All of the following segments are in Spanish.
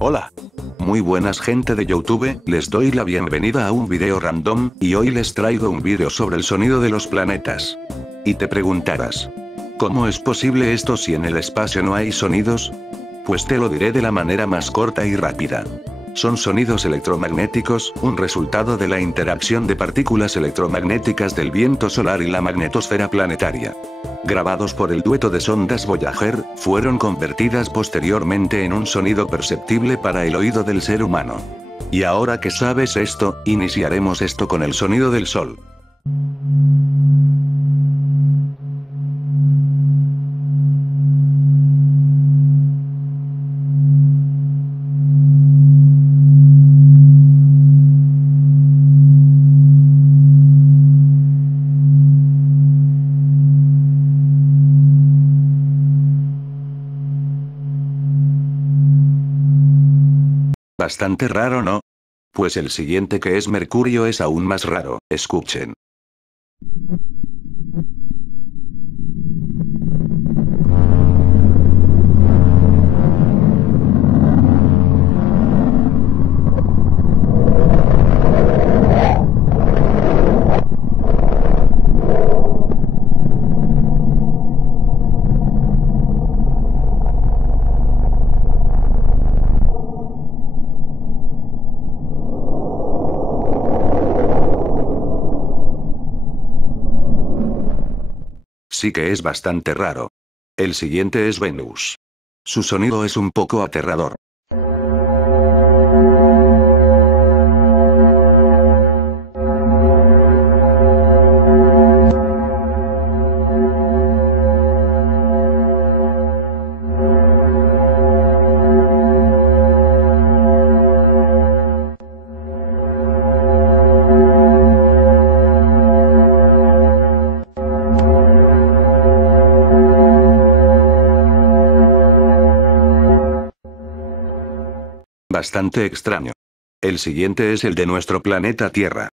Hola. Muy buenas gente de YouTube, les doy la bienvenida a un video random, y hoy les traigo un video sobre el sonido de los planetas. Y te preguntarás, ¿cómo es posible esto si en el espacio no hay sonidos? Pues te lo diré de la manera más corta y rápida. Son sonidos electromagnéticos, un resultado de la interacción de partículas electromagnéticas del viento solar y la magnetosfera planetaria. Grabados por el dueto de sondas Voyager, fueron convertidas posteriormente en un sonido perceptible para el oído del ser humano. Y ahora que sabes esto, iniciaremos esto con el sonido del Sol. Bastante raro, ¿no? Pues el siguiente, que es Mercurio, es aún más raro. Escuchen. Sí que es bastante raro. El siguiente es Venus. Su sonido es un poco aterrador. Bastante extraño. El siguiente es el de nuestro planeta Tierra.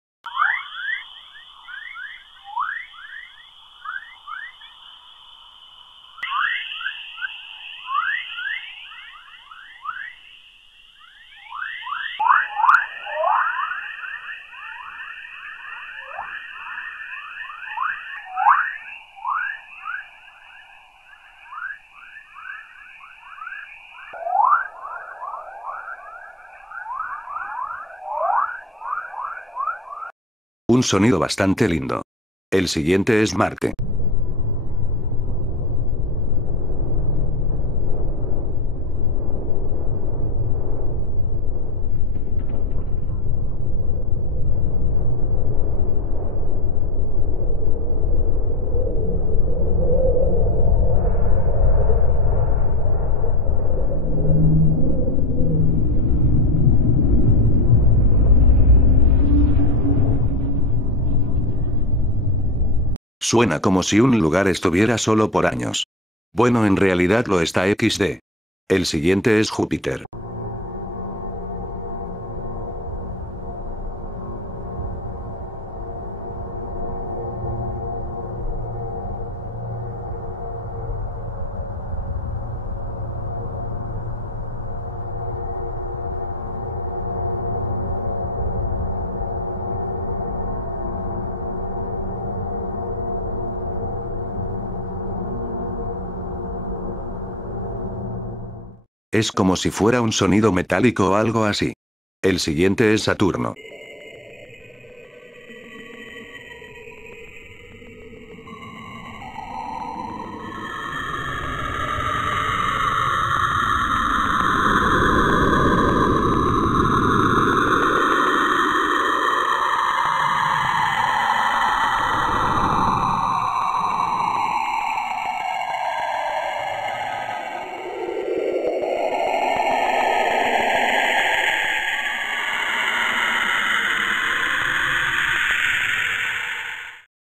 Un sonido bastante lindo. El siguiente es Marte. Suena como si un lugar estuviera solo por años. Bueno, en realidad lo está XD. El siguiente es Júpiter. Es como si fuera un sonido metálico o algo así. El siguiente es Saturno.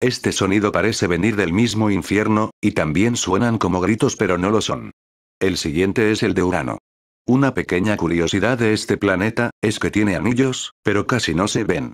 Este sonido parece venir del mismo infierno, y también suenan como gritos, pero no lo son. El siguiente es el de Urano. Una pequeña curiosidad de este planeta, es que tiene anillos, pero casi no se ven.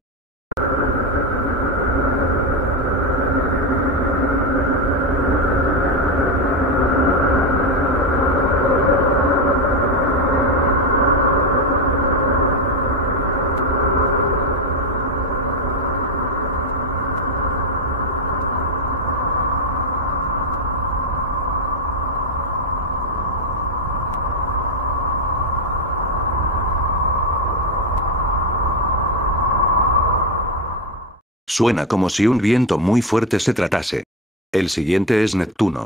Suena como si un viento muy fuerte se tratase. El siguiente es Neptuno.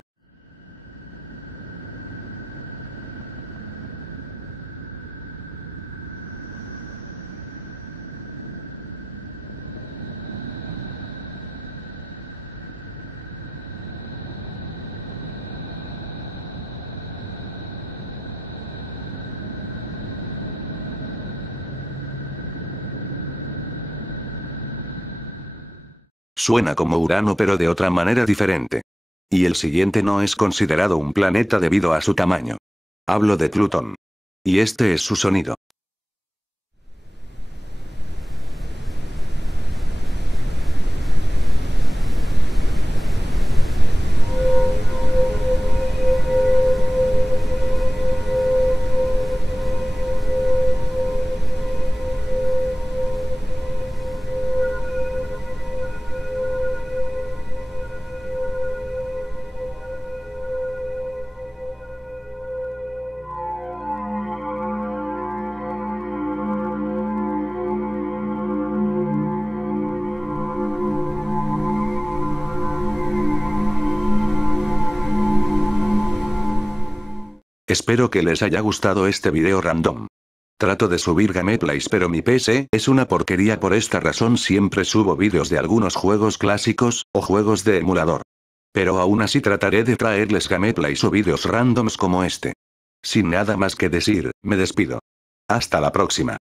Suena como Urano pero de otra manera diferente. Y el siguiente no es considerado un planeta debido a su tamaño. Hablo de Plutón. Y este es su sonido. Espero que les haya gustado este video random. Trato de subir gameplays pero mi PC es una porquería, por esta razón siempre subo vídeos de algunos juegos clásicos, o juegos de emulador. Pero aún así trataré de traerles gameplays o vídeos randoms como este. Sin nada más que decir, me despido. Hasta la próxima.